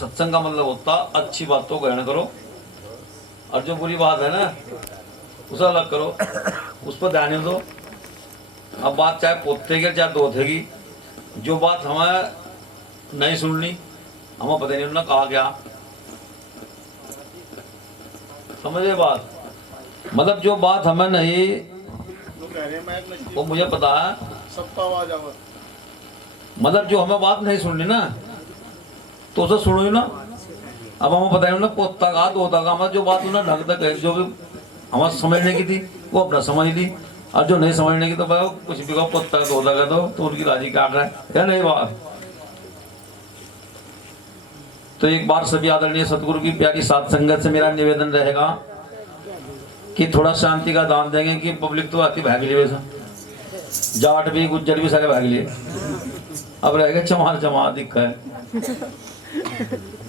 सत्संग का मतलब होता अच्छी बातों को ग्रहण करो और जो बुरी बात है ना उसे अलग करो, उस पर ध्यान दो। अब बात चाहे पोते की चाहे दोते की, जो बात हमें नहीं सुननी, हमें पता नहीं उन्होंने कहा क्या, समझे बात। मतलब जो बात हमें नहीं, वो मुझे पता है, मतलब जो हमें बात नहीं सुननी ना तो उसे सुनो ही ना। अब हमें पता नहीं ना पोता का दोता का, मतलब जो बात उन्हें ढंग तक है, जो भी हमें समझने की थी वो अपना समझ ली, और जो नहीं समझने की तो भाई कुछ भी कहो पोता का दोता का तो उनकी राजी काट रहा है क्या नहीं बात। तो एक बार सभी आदरणीय सतगुरु की प्यारी साथ संगत से मेरा निवेदन रहेगा कि थोड़ा शांति का दान देंगे कि पब्लिक तो आती भाग लिए, वैसा जाट भी गुज्जर भी सारे भाग लिए, अब रह गए चमार चमार दिक्कत है।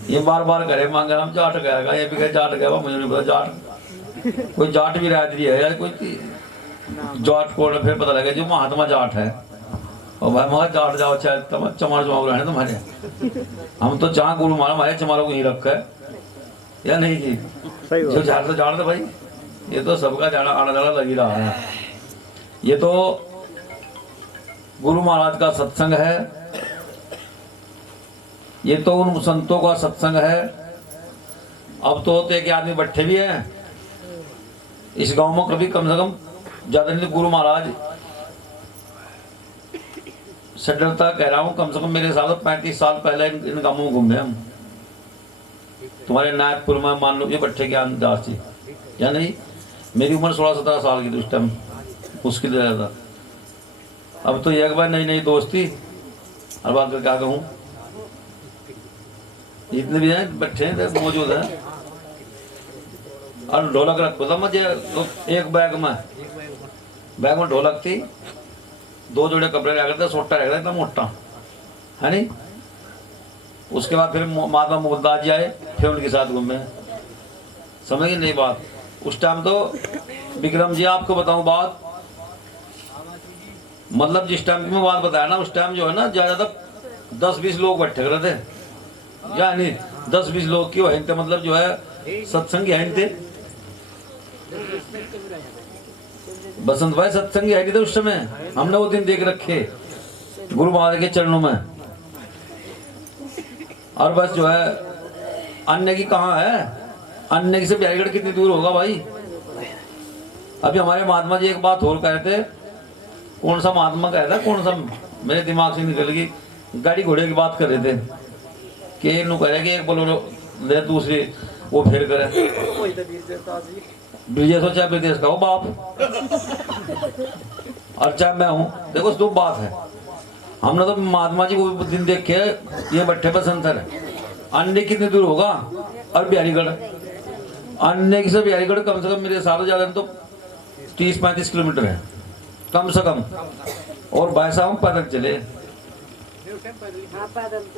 ये बार बार करे मांगे हम जाट गएगा, ये भी कहे जाट गया, मुझे नहीं पता जाट कोई जाट भी राजरी है या कोई जाट को फिर पता लगे जो महात्मा जाट है। और भाई मगर जाट जाओ चाहे चमार चमार रहने तुम्हारे, हम तो जहाँ गुरु मारा हमारे चमारों को ही रखा है या नहीं जी, जो जाट तो जाट भाई, ये तो सबका जाना आना जाना लगी रहा है। ये तो गुरु महाराज का सत्संग है, ये तो उन संतों का सत्संग है। अब तो होते कि आदमी बैठे भी हैं इस गांव में, कभी कम से कम ज्यादा नहीं, गुरु महाराज से डरता कह रहा हूं, कम से कम मेरे साथ 35 साल पहले इन गांवों में घूमे हम। तुम्हारे नायकपुर में मान लो ये बैठे ज्ञान दास जी या नहीं, मेरी उम्र 16-17 साल की थी उस टाइम, मुश्किल था। अब तो एक बार नई नई दोस्ती, और बात कर क्या कहूँ, जितने भी हैं बैठे हैं मौजूद है। और ढोलक रखो था मुझे एक बैग में ढोलक थी, 2 जोड़े कपड़े रख रहे थे, सोटा रख रहा था मोटा है नहीं। उसके बाद फिर माता मोहनदास जी आए, फिर उनके साथ घूमे, समझ नहीं बात। उस टाइम तो विक्रम जी आपको बताऊं बात, मतलब जिस टाइम की मैं बात बताया ना, उस टाइम जो है ना ज्यादा 10-20 लोग बैठे रहे थे, या नहीं 10-20 लोग क्यों है, मतलब जो है सत्संगी है थे, बसंत भाई सत्संगी है थे उस समय। हमने वो दिन देख रखे गुरु महाराज के चरणों में। और बस जो है अन्य की कहाँ है, अन्य से बिहारीगढ़ कितनी दूर होगा भाई। अभी हमारे महात्मा जी एक बात और कह रहे थे, कौन सा महात्मा कह रहा था, कौन सा मेरे दिमाग से निकल गई, गाड़ी घोड़े की बात कर रहे थे कि नु करे कि एक बोलो ले दूसरी वो फिर करे, ब्रिजेश हो चाहे ब्रिजेश का हो बाप, और चाहे मैं हूँ, देखो दो बात है। हमने तो महात्मा जी को दिन देख के ये बट्टे पर संतर है, अन्य कितनी दूर होगा, और बिहारीगढ़ अन्य की से बिहारीगढ़ कम से कम मेरे सालों ज्यादा तो 30-35 किलोमीटर है कम से कम। और भाई साहब पैदल चले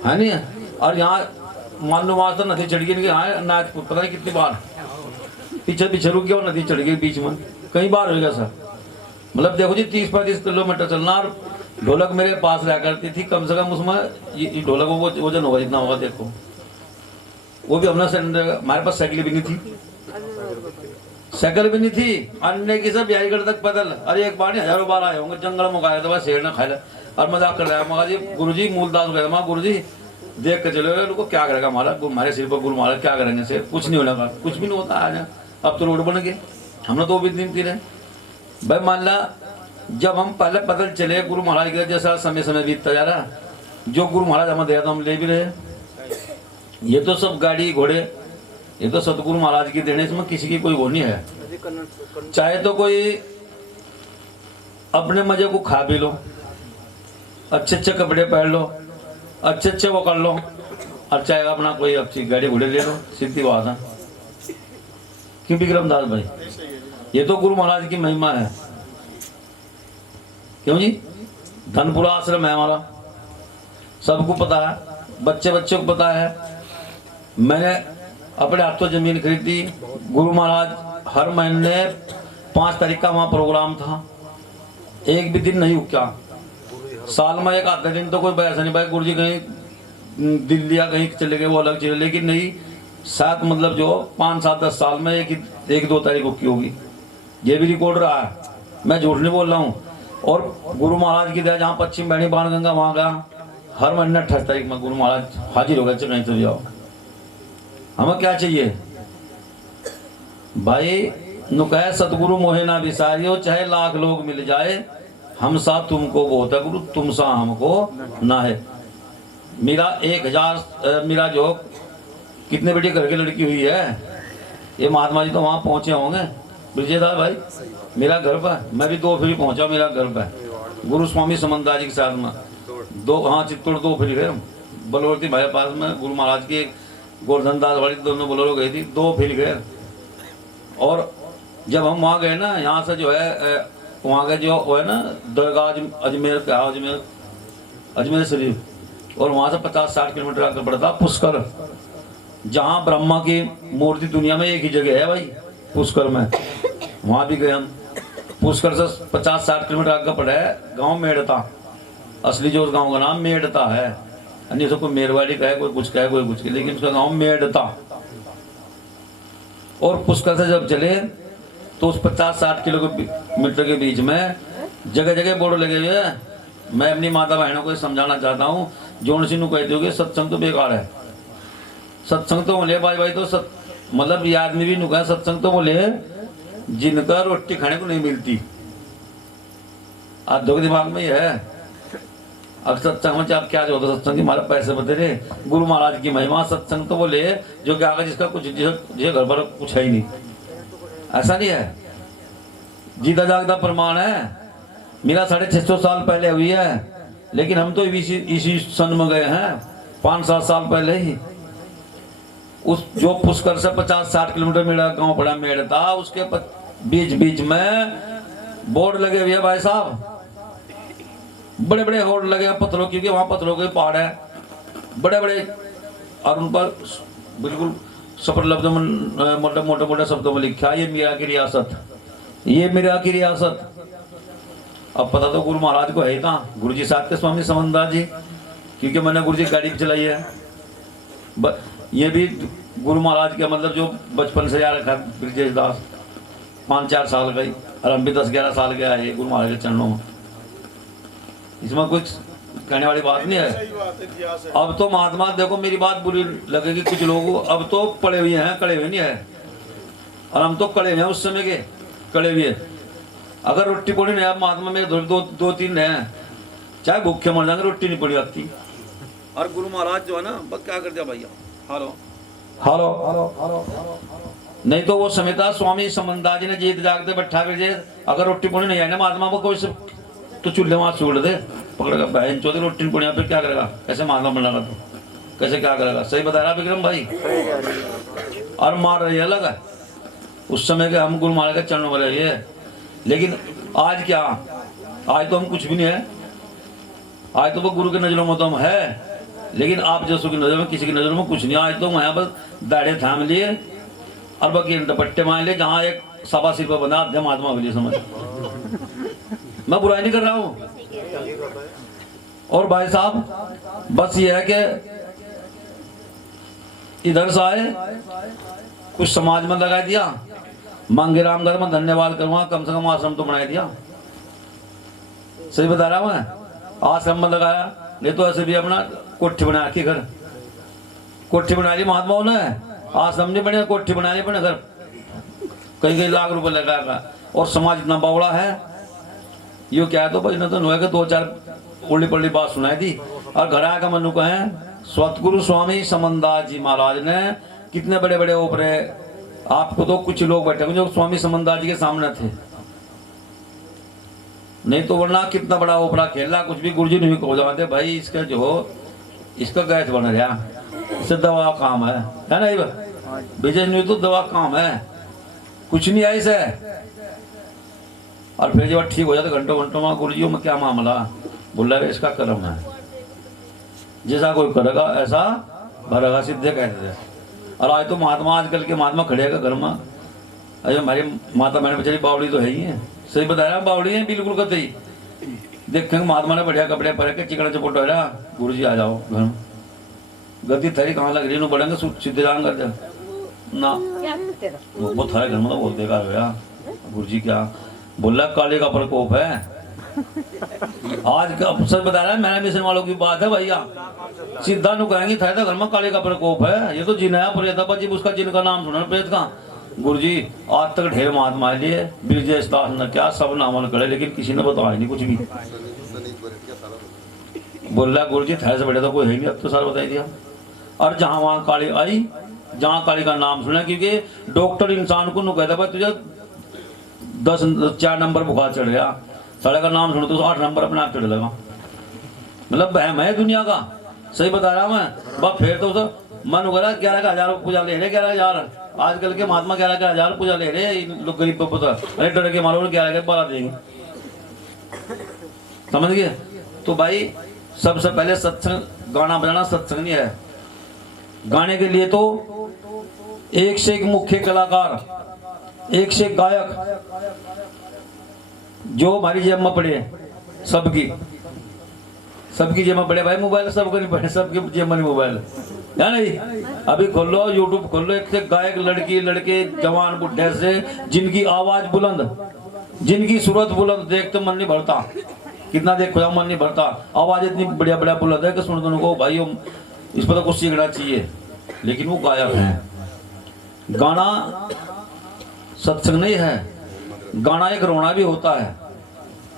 है नहीं, और यहाँ मान लो वहां तो नदी चढ़ गई, यहाँ ना पता नहीं कितनी बार पीछे रुक गया और नदी चढ़ गई बीच में, कई बार हो गया सर। मतलब देखो जी 30-35 किलोमीटर चलना, और ढोलक मेरे पास रहा करती थी, कम से कम उसमें ये ढोलक वो वजन होगा जितना होगा, देखो वो भी हमने हमारे पास साइकिल भी नहीं थी, साइकिल भी नहीं थी, अन्य की सब बिहारीगढ़ तक पैदल। अरे एक बार नहीं हजारों बार आए होंगे, जंगल में गए थे शेर ना खाए, और मजाक कर रहा है मगर जी गुरु जी मूलदास गए, गुरु जी देख के चलो उनको क्या करेगा हमारा, हमारे सिर पर गुरु महाराज क्या करेंगे, शेर कुछ नहीं होने का, कुछ भी नहीं होता आज। अब तो रोड बन गए, हमने तो वो भी दिन थी रहे भाई। मान ला जब हम पहले पैदल चले गुरु महाराज के, जैसा समय बीतता जा रहा, जो गुरु महाराज हमें दिया तो हम ले भी रहे। ये तो सब गाड़ी घोड़े, ये तो सतगुरु महाराज की देने, इसमें किसी की कोई वो नहीं है। चाहे तो कोई अपने मजे को खा भी लो, अच्छे अच्छे कपड़े पहन लो, अच्छे वो कर लो, और चाहे अपना कोई अच्छी गाड़ी घोड़े ले लो, सीधी बात है। क्यों विक्रम दास भाई, ये तो गुरु महाराज की महिमा है। क्यों जी, धनपुरा आश्रम है हमारा, सबको पता है, बच्चे को पता है। मैंने अपने हाथों जमीन खरीदी, गुरु महाराज हर महीने 5 तारीख का वहाँ प्रोग्राम था, एक भी दिन नहीं रुका। साल में एक आधा दिन तो कोई ऐसा नहीं भाई गुरु जी कहीं दिल्ली या कहीं चले गए वो अलग चीज, लेकिन नहीं शायद मतलब जो 5 7 10 साल में एक 2 तारीख को की होगी। ये भी रिकॉर्ड रहा है, मैं झूठ नहीं बोल रहा हूँ। और गुरु महाराज की दया, जहाँ पश्चिम बैणी बाणगंगा वहाँ का हर महीने 28 तारीख में गुरु महाराज हाजिर हो गए, कहीं तो जाओ। हमें क्या चाहिए भाई, नुकह सतगुरु मोहे ना विसारियो, चाहे लाख लोग मिल जाए, हम सा तुमको बहुत है गुरु, तुम सा हमको ना है। मेरा 1000 मेरा जो कितने बेटी घर की लड़की हुई है, ये महात्मा जी तो वहाँ पहुँचे होंगे ब्रिजेदार भाई, मेरा घर पर मैं भी 2 फेरी पहुँचा, मेरा घर पर गुरु स्वामी समंदा जी के साथ में 2, हाँ चित्तौड़ 2 फेरी गए, बलवर्ती भाई पास में गुरु महाराज की गोवर्धन दास वाली दोनों बोलोरो गई थी, 2 फेरी गए। और जब हम वहाँ गए ना, यहाँ से जो है वहाँ का जो वो है ना दरगाह अजमेर का, अजमेर शरीफ, और वहाँ से 50-60 किलोमीटर आगे पड़ता पुष्कर, जहाँ ब्रह्मा की मूर्ति दुनिया में एक ही जगह है भाई, पुष्कर में। वहाँ भी गए हम। पुष्कर से 50-60 किलोमीटर आगे पड़ा है गांव मेड़ता, असली जो उस गांव का नाम मेड़ता है, अन्य सब कोई मेरवाड़ी का है, कोई कुछ का है, कोई कुछ का, लेकिन उसका गांव मेड़ता। और पुष्कर से जब चले तो उस 50-60 किलोमीटर के बीच में जगह जगह बोर्ड लगे हुए हैं। मैं अपनी माता बहनों को समझाना चाहता हूँ, जोन सिंह कहते हो सत्संग तो बेकार है, सत्संग तो बोले भाई तो मतलब ये आदमी भी नुका, सत्संग तो बोले जिनका रोटी खाने को नहीं मिलती। आज दो दिमाग में ये है, अब सत्संग में आप क्या जो होता सत्संग की हमारे पैसे बतेरे, गुरु महाराज की महिमा, सत्संग तो बोले जो कि आगे जिसका कुछ जिसे घर पर कुछ है ही नहीं, ऐसा नहीं है, जीता जागता प्रमाण है। मेरा 650 साल पहले हुई है, लेकिन हम तो इसी सन में गए हैं 5-7 साल पहले ही। उस जो पुष्कर से 50-60 किलोमीटर मेरा गांव पड़ा मेड़ता, उसके बीच बीच में बोर्ड लगे हुए हैं भाई साहब, बड़े बड़े बोर्ड लगे हैं पत्थरों, क्योंकि वहां पत्थरों के पहाड़ है बड़े बड़े, और उन पर बिल्कुल सफर लफ्जों में मोटे शब्दों में लिखा ये मीरा की रियासत, ये मीरा की रियासत। अब पता तो गुरु महाराज को है ही था, गुरु जी साथ के स्वामी समंदास जी, क्योंकि मैंने गुरु जी गाड़ी भी चलाई है। ये भी गुरु महाराज का मतलब जो बचपन से यार रखा ब्रजेश दास 5-4 साल गई, और हम भी 10-11 साल गया है गुरु महाराज के चरणों में, इसमें कुछ कहने वाली बात नहीं है। अब तो महात्मा देखो, मेरी बात बुरी लगेगी कुछ लोगों, अब तो पड़े हुए हैं, कड़े हुए नहीं है, और हम तो कड़े हुए हैं उस समय के, कड़े हुए। अगर रोटी पड़ी नहीं, महात्मा में 2-3 है, चाहे भूखे मर जाएंगे, रोटी नहीं पड़ी आती। और गुरु महाराज जो है ना, बस क्या करते भैया, हेलो हेलो हेलो, नहीं तो वो समिता स्वामी समंदा जी ने जीत जागते बैठा कर, अगर रोटी पड़ी नहीं है ना महात्मा को, कोई तो चूल्हे वहां छोड़ दे, पकड़ेगा बहन चौधरी रोटी नहीं पड़ी, फिर क्या करेगा, कैसे महात्मा बनेगा, तो कैसे क्या करेगा। सही बता रहा विक्रम भाई, और मार रही है अलग है उस समय के, हम गुरु महाराज के चरणों में रहिए। लेकिन आज क्या, आज तो हम कुछ भी नहीं है, आज तो वो गुरु की नजरों में तो हम है, लेकिन आप जैसों की नजर में, किसी की नजर में कुछ नहीं। आज तो मैं बस दाढ़े थाम लिए और बाकी दुपट्टे मान लिए, जहाँ एक 1.25 सिर पर बना अध्यम महात्मा के लिए, समझ मैं बुराई नहीं कर रहा हूँ। और भाई साहब बस ये है कि इधर से आए, कुछ समाज में लगा दिया, मांगे रामगढ़ में धन्यवाद करूंगा, कम से कम आश्रम तो बना दिया। सही बता रहा हूं मैं, आश्रम में लगाया, नहीं तो ऐसे भी अपना कोठी बना के घर, कोठी बना ली महात्माओं ने, आश्रम नहीं बने, कोठी बना ली अपने घर, कहीं लाख रुपए लगाएगा। और समाज इतना बावड़ा है, यो क्या है तो भाई, न तो 2-4 उल्टी पल्टी बात सुनाई दी, और घर आकर मनु कहे सतगुरु स्वामी समंदास जी महाराज ने कितने बड़े बड़े ओपरे, आपको तो कुछ लोग बैठे जो स्वामी समंदास जी के सामने थे, नहीं तो वरना कितना बड़ा ओपरा खेला, कुछ भी गुरुजी नहीं को जाते भाई, इसका जो इसका गैस बन रहा, इससे दवा काम है ना, विजय नहीं तो दवा काम है, कुछ नहीं है इसे। और फिर जब ठीक हो जाता घंटों में, गुरुजी में क्या मामला, बोल रहा है इसका कर्म है, जैसा कोई करेगा ऐसा भरेगा, सीधे कहते थे। और आज तो महात्मा, आजकल के महात्मा खड़े हैं घर में, अरे हमारी माता बहन बेचारी बावड़ी तो है ही है, सही बता रहा बावड़ी है बिल्कुल कतई। देखेंगे महात्मा ने बढ़िया कपड़े पहन के चिकना चपोट हो रहा, गुरु जी आ जाओ घर में, गति थारी कहाँ लग रही है, बढ़ेंगे सीधे जान कर जा ना वो थारे घर में तो बहुत बेकार भैया। गुरुजी क्या बोला, काले का प्रकोप है आज का अफसर बता रहा है, मेरा मिशन वालों की बात है भैया। सीधा नु कहेंगे थारे तो घर में काले का प्रकोप है, ये तो जिन है प्रेत है, जी उसका जिन का नाम सुना प्रेत का। गुरुजी आज तक ढेर महात्मा लिए बिरजे स्थान क्या सब नामन करे, लेकिन किसी ने बताया नहीं कुछ भी। बोल रहा गुरुजी थारे से बड़े तो कोई है नहीं, अब तो सारा बता दिया। और जहां वहां काली आई, जहां काली का नाम सुना, क्योंकि डॉक्टर इंसान को नु कहता भाई तुझे 4 नंबर बुखार चढ़ गया, साले का नाम सुनो तो 8 नंबर अपने आप चढ़ लगा। मतलब वहम है दुनिया का, सही बता रहा मैं। बस फिर तो मन हो रहा 11,000 पूजा ले रहे, 11,000 आजकल के महात्मा 11,000 पूजा ले रहे लोग, गरीब पुत्र अरे डर के मारो 11,000 देंगे, समझ गए। तो भाई सबसे पहले सत्संग, गाना बजाना सत्संग नहीं है। गाने के लिए तो एक से एक मुख्य कलाकार, एक से एक गायक जो हमारी जेब में पड़े, सबकी जेब में पड़े भाई मोबाइल, सबको नहीं पड़े, सबकी जेब में मोबाइल है नहीं। अभी खोल लो यूट्यूब खोल लो, एक से गायक लड़की लड़के जवान बुढ़े से जिनकी आवाज बुलंद, जिनकी सूरत बुलंद, देख तो मन नहीं भरता, कितना देखो मन नहीं भरता। आवाज इतनी बढ़िया बढ़िया बुलंद है कि सुन दोनों को भाई इस पर तो कुछ सीखना चाहिए, लेकिन वो गायक है। गाना सत्संग नहीं है, गाना एक रोना भी होता है।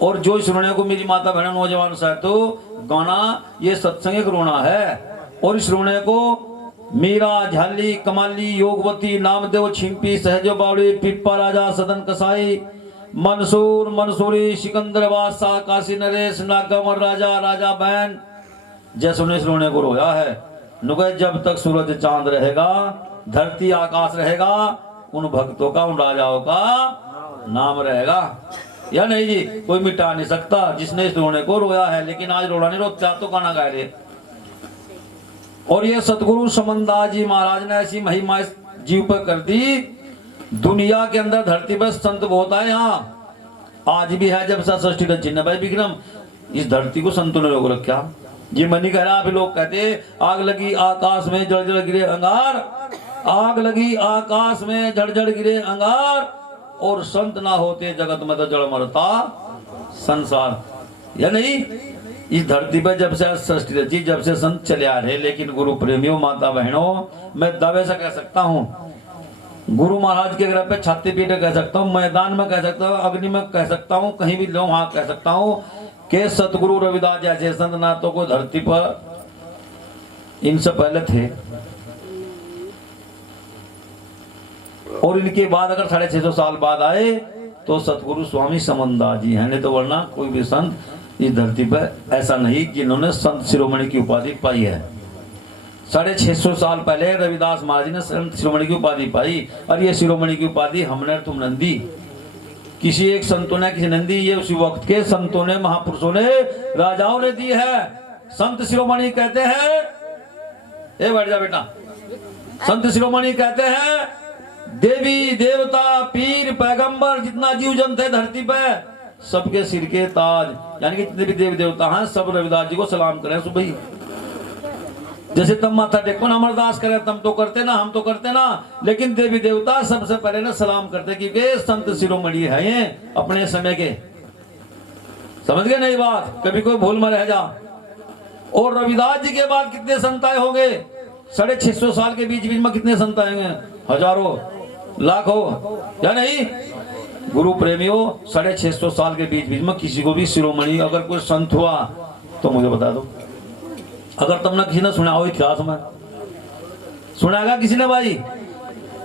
और जो सुनने को मेरी माता बहन नौजवान साहब, तो गाना ये सत्संग एक रोना है। और इस रोने को मीरा, झाली, कमाली, योगवती, नामदेव, छिंपी, सहजो बावड़ी, पिप्पा राजा, सदन कसाई, मंसूर, मंसूरी, सिकंदर बादशाह, काशी नरेश, नागमर राजा, राजा बहन जैसे ने इस रोने को रोया है। नुके जब तक सूरज चांद रहेगा, धरती आकाश रहेगा, उन भक्तों का, उन राजाओं का नाम रहेगा या नहीं जी, कोई मिटा नहीं सकता जिसने इस रोने को रोया है। लेकिन आज रोना नहीं रोता, तो गाना गा रहे। और ये सतगुरु समनदास जी महाराज ने ऐसी महिमा इस जीव पर कर दी। दुनिया के अंदर धरती पर संत बहुत आए, यहाँ आज भी है। जब षष्ठी चिन्ह भाई विक्रम, इस धरती को संतों ने रोक रखा। ये मनी कह रहा, अभी लोग कहते आग लगी आकाश में जड़ गिरे अंगार, आग लगी आकाश में जड़ गिरे अंगार, और संत ना होते जगत में तो जड़ मरता संसार, या नहीं। इस धरती पर जब से सृष्टि रची, जब से संत चले आ रहे। लेकिन गुरु प्रेमियों, माता बहनों, मैं दावे से कह सकता हूँ, गुरु महाराज के ग्रह पे छाती पीटे कह सकता हूँ, मैदान में कह सकता हूँ, अग्नि में कह सकता हूँ, कहीं भी लो वहां कह सकता हूँ कि सतगुरु रविदास जैसे संत ना तो को धरती पर इनसे पहले थे, और इनके बाद अगर 650 साल बाद आए तो सतगुरु स्वामी समनदास जी हैं। नहीं तो वरना कोई भी संत इस धरती पर ऐसा नहीं जिन्होंने संत शिरोमणि की उपाधि पाई है। 650 साल पहले रविदास महाराज ने संत शिरोमणि की उपाधि पाई, और ये शिरोमणि की उपाधि हमने तुम नंदी, किसी एक संतों ने, किसी नंदी, ये उसी वक्त के संतों ने, महापुरुषों ने, राजाओं ने दी है। संत शिरोमणि कहते हैं, ए बैठ जा बेटा, संत शिरोमणि कहते हैं देवी देवता पीर पैगंबर जितना जीव जंत है धरती पे, सबके सिर के ताज, यानी कि जितने भी देवी देवता हैं सब रविदास जी को सलाम करें सुबह। जैसे तुम माथा टेको ना अमरदास करें, तुम तो करते ना, हम तो करते ना, लेकिन देवी देवता सबसे पहले ना सलाम करते, क्योंकि संत शिरोमणि है ये अपने समय के। समझ गए नहीं बात, कभी कोई भूल में रह जा। और रविदास जी के बाद कितने संत आए होंगे? 650 साल के बीच में कितने संत आएंगे? हजारों, लाखों, या नहीं। गुरु प्रेमियों, 650 साल के बीच में किसी को भी शिरोमणि अगर कोई संत हुआ तो मुझे बता दो। अगर तुमने किसी ने सुना हो इतिहास में, सुनागा किसी ने भाई?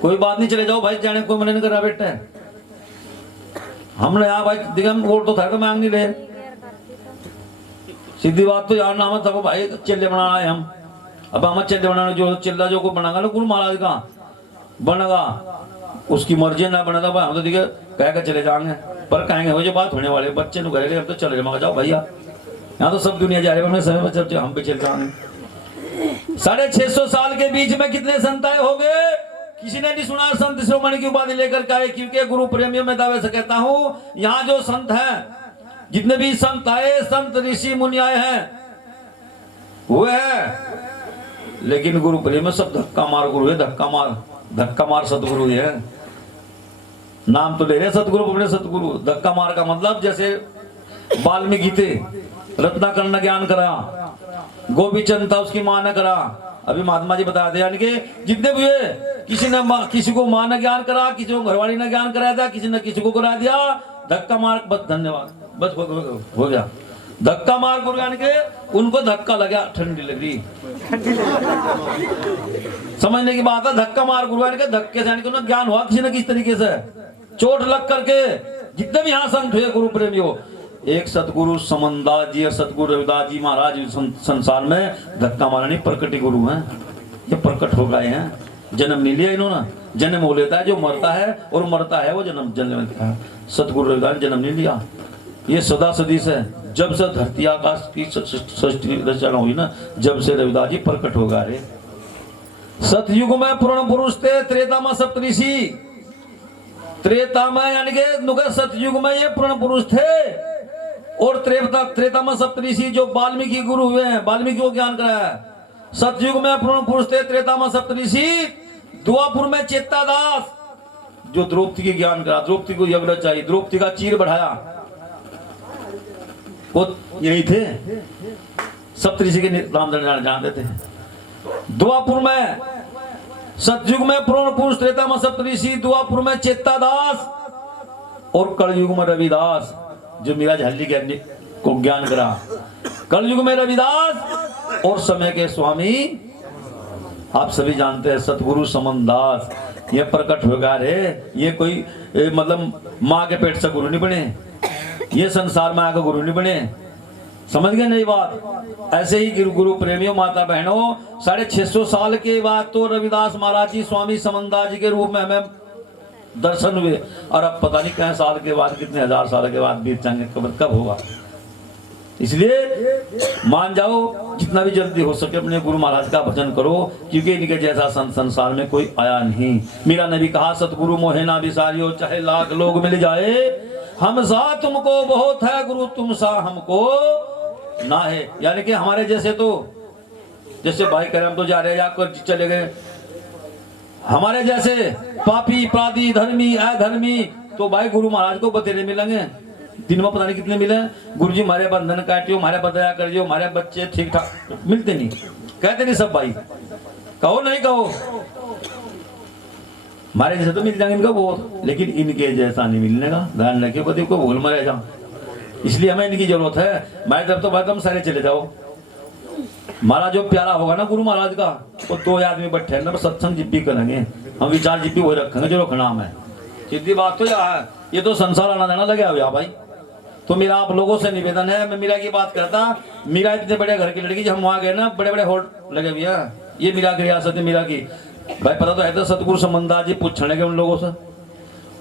कोई बात नहीं, चले जाओ भाई, जाने कोई मना नहीं कर रहा बेटा। हमने यहाँ भाई दिगम वोट तो था तो मांग नहीं ले, सीधी बात तो यार ना हम तब भाई चिल्ले बनाना है हम। अब हम चिल्ले बनाना, जो चिल्ला जो को बनागा ना गुरु महाराज का बनेगा, उसकी मर्जी ना बनेगा भाई, हम तो दिखे कह के चले जाएंगे, पर कहेंगे हो जो बात होने वाले बच्चे नु कहेंगे हम तो चले जाओ, जाओ भैया, यहाँ तो सब दुनिया जा रही है, अपने समय पर हम भी चल जाएंगे। 650 साल के बीच में कितने संत आए हो गए? किसी ने नहीं सुना संत शिरोमणि की उपाधि लेकर के आए, क्योंकि गुरु प्रेमियों में दावे से कहता हूँ, यहाँ जो संत हैं, जितने भी संत आए, संत ऋषि मुनि आए हैं, वो है लेकिन गुरु प्रेम में सब धक्का मार गुरु है, धक्का मार सतगुरु है। नाम तो ले रहे सतगुरु, अपने सतगुरु। धक्का मार का मतलब जैसे वाल्मीकि थे, रत्नाकर ने ज्ञान करा, गोपीचंद था उसकी मां ने करा। अभी महात्मा जी बता दे, यानी कि जितने भी हुए, किसी को मां ने ज्ञान करा, किसी को घरवाली ने ज्ञान कराया था, किसी ने किसी को करा दिया। धक्का मार, बस धन्यवाद, बस हो गया। धक्का मार गुरु यानी के उनको धक्का लगा, ठंडी लग रही, समझने की बात है। धक्का मार गुरु यानी के धक्के से, यानी कि उन्हें ज्ञान हुआ किसी न किसी तरीके से, चोट लग करके। जितने भी यहाँ संत हुए गुरु प्रेमियों, एक सतगुरु समनदास जी और सतगुरु रविदास जी महाराज संसार में धक्का मारने प्रकटी गुरु हैं। ये प्रकट हो गए हैं, जन्म नहीं लिया इन्होंने। जन्म हो लेता है जो मरता है, और मरता है वो जन्म लेता है। सतगुरु रविदास ने जन्म नहीं लिया, ये सदा सदी से, जब से धरती आकाश की सृष्टि रचना हुई ना, जब से रविदास जी प्रकट हो गए। सतयुग में पूर्ण पुरुष थे, त्रेता में सप्तऋषि, त्रेता में यानी कि सतयुग में ये पूर्ण पुरुष थे, और त्रेता में सप्तऋषि जो वाल्मीकि गुरु हुए हैं, वाल्मीकि को ज्ञान कराया। सतयुग में पूर्ण पुरुष थे, त्रेता में सप्तऋषि, द्वापुर में चेतादास जो द्रौपदी की ज्ञान करा, द्रौपदी को यज्ञ चाहिए, द्रौपदी का चीर बढ़ाया, वो यही थे। सप्तऋषि के रामचंद्र जानते थे। द्वापुर में, सतयुग में पूर्ण पुरुष, त्रेता में सप्तऋषि, द्वापुर में चेतादास, और कलयुग में रविदास जो मीरा झाली को ज्ञान करा। कलयुग में रविदास और समय के स्वामी आप सभी जानते हैं सतगुरु समनदास। ये प्रकट होगा रे, ये कोई मतलब माँ के पेट से गुरु नहीं बने, ये संसार में आकर गुरु नहीं बने। समझ गए नहीं बात? ऐसे ही गुरु प्रेमियों, माता बहनों, 650 साल के बाद तो रविदास महाराज जी स्वामी समनदास जी के रूप में हमें दर्शन हुए, और अब पता नहीं कितने साल के बाद, कितने हजार साल के बाद बीत जाएंगे, कब होगा। इसलिए मान जाओ, जितना भी जल्दी हो सके अपने गुरु महाराज का भजन करो, क्योंकि इनके जैसा संसार में कोई आया नहीं। मीरा ने भी कहा, सतगुरु मोहे ना बिसारियो, चाहे लाख लोग मिल जाए, हम सा तुमको बहुत है, गुरु तुम सा हमको ना है। यानी कि हमारे जैसे तो, जैसे भाई कह रहे हम तो जा रहे, जाकर चले गए, हमारे जैसे पापी, अपराधी, धर्मी, अधर्मी तो भाई गुरु महाराज को बतेरे मिलेंगे, दिन में पता नहीं कितने मिले। गुरु जी हमारे बंधन काटियो, हमारे बदया करियो, हमारे बच्चे ठीक ठाक, मिलते नहीं, कहते नहीं सब भाई, कहो नहीं कहो, हमारे जैसे तो मिल जाएंगे इनका बहुत, लेकिन इनके जैसा नहीं मिलने का। ध्यान रखियो, कभी को भूल मरे जाओ, इसलिए हमें इनकी जरूरत है। मैं जब तो तुम सारे चले जाओ, हमारा जो प्यारा होगा ना गुरु महाराज का, वो 2 आदमी बैठे ना, सत्संग जिप्पी करेंगे, हम विचार जिप्पी वही रखेंगे जो रखना है। सीधी बात तो यह है, ये तो संसार आना जाना लगे हुआ भाई। तो मेरा आप लोगों से निवेदन है, मैं मीरा की बात करता, मीरा इतने बड़े घर की लड़की, जब हम वहाँ गए ना, बड़े बड़े हॉल लगे हुए हैं, ये मीरा की रियासत है, मीरा की भाई पता तो है। तो सतगुरु समनदास जी पूछने के उन लोगों से,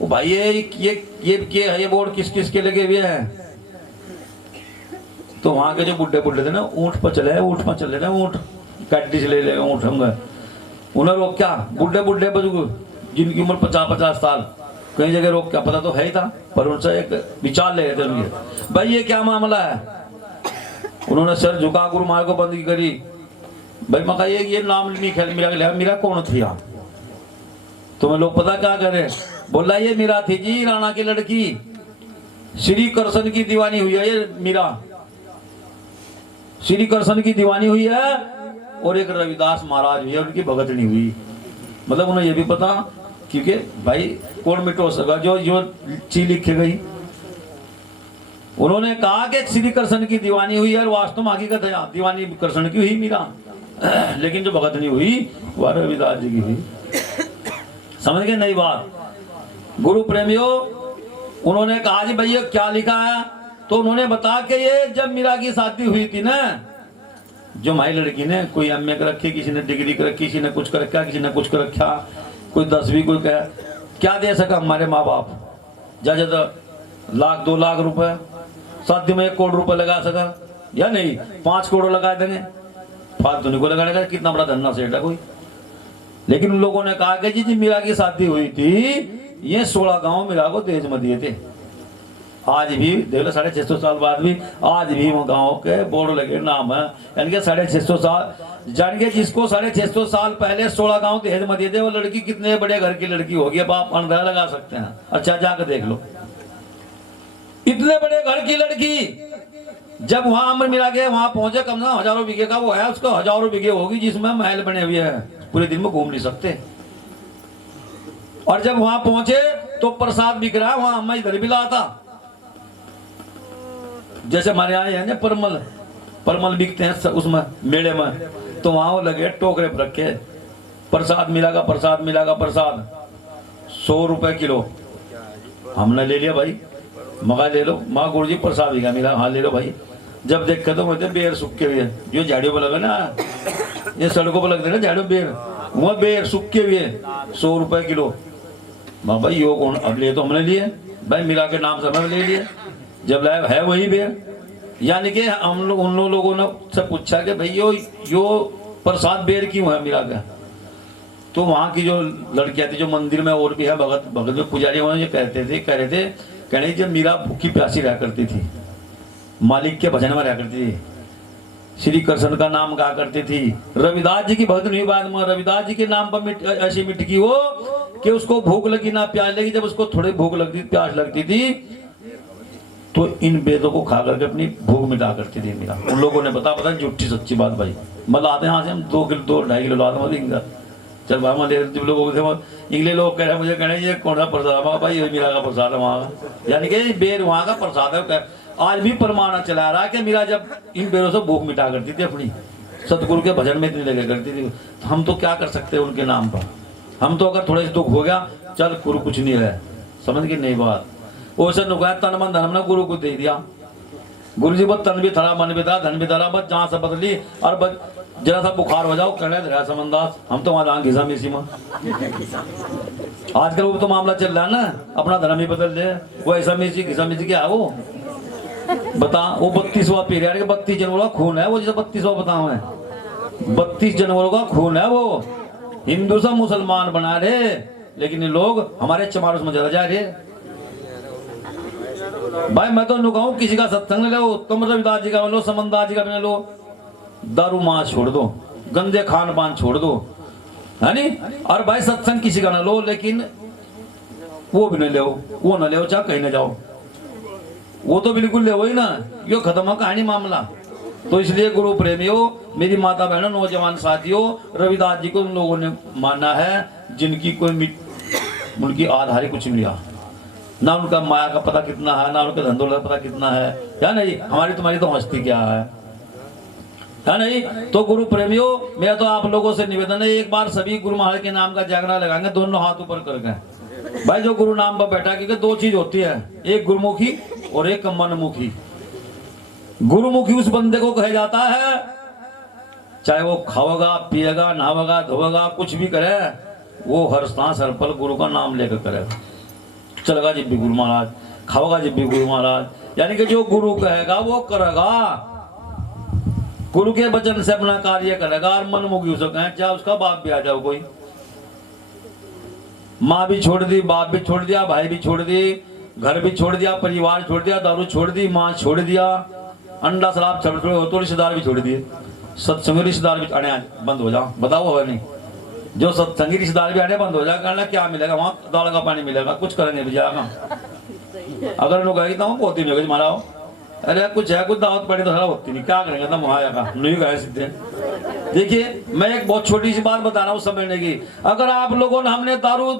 वो भाई ये बोर्ड किस किस के लगे हुए हैं? तो वहां के जो बुढ़े थे ना, ऊँट पर चले, ऊँट पर चले ना, ऊँट कैटी से ले ऊँट हम गए, उन्हें रोक क्या, बुढ़े बुजुर्ग जिनकी उम्र 50-50 साल, कई जगह रोक क्या, पता तो है ही था, पर उनसे एक विचार ले थे उनके, भाई ये क्या मामला है? उन्होंने सर झुका, गुरु महाराज को बंदी करी। भाई मैं कहा ये नाम नहीं खेल, मीरा कौन थी आप? तुम्हें लोग पता क्या करे? बोला ये मीरा थी जी, राणा की लड़की, श्री कृष्ण की दीवानी हुई है ये मीरा, श्री कृष्ण की दीवानी हुई है, और एक रविदास महाराज हुई है, उनकी भगतनी हुई। मतलब उन्हें ये भी पता, क्योंकि भाई कौन मिटो सका जो चीज लिखी गई। उन्होंने कहा कि श्री कृष्ण की दीवानी हुई है, और वास्तव में हकीकत है दीवानी कृष्ण की हुई मीरा, लेकिन जो भगतनी हुई वह रविदास जी की हुई। समझ गए नई बात? गुरु प्रेमियों, उन्होंने कहा जी भैया क्या लिखा है? तो उन्होंने बता के ये जब मीरा की शादी हुई थी ना, जो हमारी लड़की ने कोई एमए कर रखी, किसी ने डिग्री कर रखी, किसी ने कुछ कर रखा, किसी ने कुछ कर रखा, कोई 10वीं, कोई क्या दे सका हमारे माँ बाप? ज्यादा 1-2 लाख रुपए, शादी में 1 करोड़ रुपए लगा सका या नहीं? 5 करोड़ लगा देंगे, फालतू नहीं को लगाने का, कितना बड़ा धन्ना सेठ है कोई। लेकिन उन लोगों ने कहा कि जी मीरा की शादी हुई थी, ये 16 गांव मीरा को दहेज में दिए थे, आज भी देख लो 650 साल बाद भी आज भी वो गाँव के बोर्ड लगे नाम है, यानी कि 650 साल, जान के जिसको 650 साल पहले 16 गांव दहेज में दिए थे, वो लड़की कितने बड़े घर की लड़की होगी, अब आप अंदाजा लगा सकते हैं। अच्छा जाकर देख लो, इतने बड़े घर की लड़की जब वहां अमर मिला के वहां पहुंचे, कम से कम हजारों बीघे का वो है, उसका हजारों बीघे होगी जिसमें महल बने हुए हैं, पूरे दिन में घूम नहीं सकते। और जब वहां पहुंचे तो प्रसाद बिक रहा है, वहां अम्मा इधर भी लाता, जैसे हमारे यहाँ है ना परमल बिकते हैं उसमें मेले में, तो वहां वो लगे टोकरे पर रखे, प्रसाद मिलेगा प्रसाद मिलेगा प्रसाद, 100 रुपए किलो। हमने ले लिया भाई, मगा ले लो, माँ गुरु जी प्रसाद भी मिला, हाँ ले लो भाई। जब देखे तो मुझे बेर सूखे हुए, जो झाड़ियों पर लगे ना, ये सड़कों पर लगते ना झाड़ियों बेर, वह बेर सूखे हुए 100 रुपए किलो। माँ भाई यो कौन, अब ले तो हमने लिए भाई, मिला के नाम से हमने ले लिए, जब लाए है वही बेर। यानी कि हम लोग उन लोगों ने से पूछा कि भाई यो प्रसाद बेर क्यों है मिला के, तो वहाँ की जो लड़कियां थी जो मंदिर में और भी है भगत में पुजारी, जो कह रहे थे कहने जब मीरा भूखी प्यासी रहा करती थी, मालिक के भजन में रहा करती थी, श्री कृष्ण का नाम गा करती थी, रविदास जी की भक्त नहीं बाद में, रविदास जी के नाम पर ऐसी मिटकी हो कि उसको भूख लगी ना प्यास लगी, जब उसको थोड़ी भूख लगती प्यास लगती थी तो इन वेदों को खा करके अपनी भूख मिटा करती थी मीरा। उन लोगों ने पता झूठी सच्ची बात भाई, मतलब आते हैं यहाँ से हम 2-2.5 किलो लाते हैं, चल भाई मैं लोगों थे इंग्लिश लोग कह रहे हैं, मुझे कहने ये कौन सा प्रसाद है भाई, ये मीरा का प्रसाद है वहाँ का, यानी कि बेर वहाँ का प्रसाद है। आज भी प्रमाण चला रहा है कि मीरा जब इन बेरों से भूख मिटा करती थी अपनी, सतगुरु के भजन में इतनी लगे करती थी, तो हम तो क्या कर सकते हैं उनके नाम पर। हम तो अगर थोड़े से दुख हो गया, चल गुरु कुछ नहीं है, समझ के नहीं बात, वैसे नुकाया तन मन धन हमने गुरु को दे दिया, गुरु जी बस तन भी थरा मन भी था धन भी धरा, बस जहाँ से बदली और बस जरा सा बुखार हो जाओ कहने धरा समंदास, हम तो वहां घिसा मिसी में। आजकल वो तो मामला चल रहा है ना, अपना धर्म ही बदल दे, वो ऐसा मिसी घिसा मिसी क्या है वो बता, वो 32वां पीरियड, 32 जनवरों का खून है वो, जैसे 32वां बताओ है, 32 जनवरों का खून है वो, हिंदू से मुसलमान बना रहे, लेकिन ये लोग हमारे चमारों में चला जा रहे। भाई मैं तो कहूं किसी का सत्संग ले लो, तुम रविदास जी का बन लो, समनदास जी का बन लो, दारू मांस छोड़ दो, गंदे खान पान छोड़ दो, है नी, और भाई सत्संग किसी का ना लो, लेकिन वो भी न ले, वो न ले, चाहे कहीं न जाओ, वो तो बिल्कुल ले ही ना, यो खत्म कहानी मामला। तो इसलिए गुरु प्रेमियों, मेरी माता बहनों, नौजवान साथियों, रविदास जी को उन लोगों ने माना है जिनकी कोई उनकी आधारी कुछ नहीं रहा, ना उनका माया का पता कितना है, ना उनका धंधों का पता कितना है, या नहीं, हमारी तुम्हारी तो हस्ती क्या है नहीं। तो गुरु प्रेमियों, मेरा तो आप लोगों से निवेदन है, एक बार सभी गुरु महाराज के नाम का जागरण लगाएंगे, दोनों हाथ ऊपर करके भाई, जो गुरु नाम पर बैठा, क्योंकि 2 चीज होती है, एक गुरुमुखी और एक मनमुखी। गुरुमुखी उस बंदे को कहा जाता है, चाहे वो खावेगा पिएगा नहावेगा धोएगा कुछ भी करे, वो हर सांस हर पल गुरु का नाम लेकर करेगा, चलेगा जब भी गुरु महाराज, खाओगा जब भी गुरु महाराज, यानी कि जो गुरु कहेगा वो करेगा, गुरु के वचन से अपना कार्य करेगा। और मनमुखी हो सके, चाहे उसका बाप भी आ जाओ, कोई माँ भी छोड़ दी, बाप भी छोड़ दिया, भाई भी छोड़ दी, घर भी छोड़ दिया, परिवार छोड़ दिया, दारू छोड़ दी, माँ छोड़ दिया, अंडा शराब छोड़ तो रिश्तेदार भी छोड़ दिए, सत्संगी रिश्तेदार भी आने बंद हो जाओ, बताओ होगा नहीं, जो सत्संगी रिश्तेदार भी आने बंद हो जाए, कहना क्या मिलेगा वहाँ, दाल का पानी मिलेगा, कुछ करेंगे भी जाएगा, अगर लोग आएगी तो बहुत ही मिलेगा मारा हो, अरे कुछ है कुछ दावत पड़ी तो सारा होती नहीं, क्या करेंगे तो वहां का नहीं गए सीधे। देखिए मैं एक बहुत छोटी सी बात बता रहा हूँ समझने की, अगर आप लोगों ने हमने दारू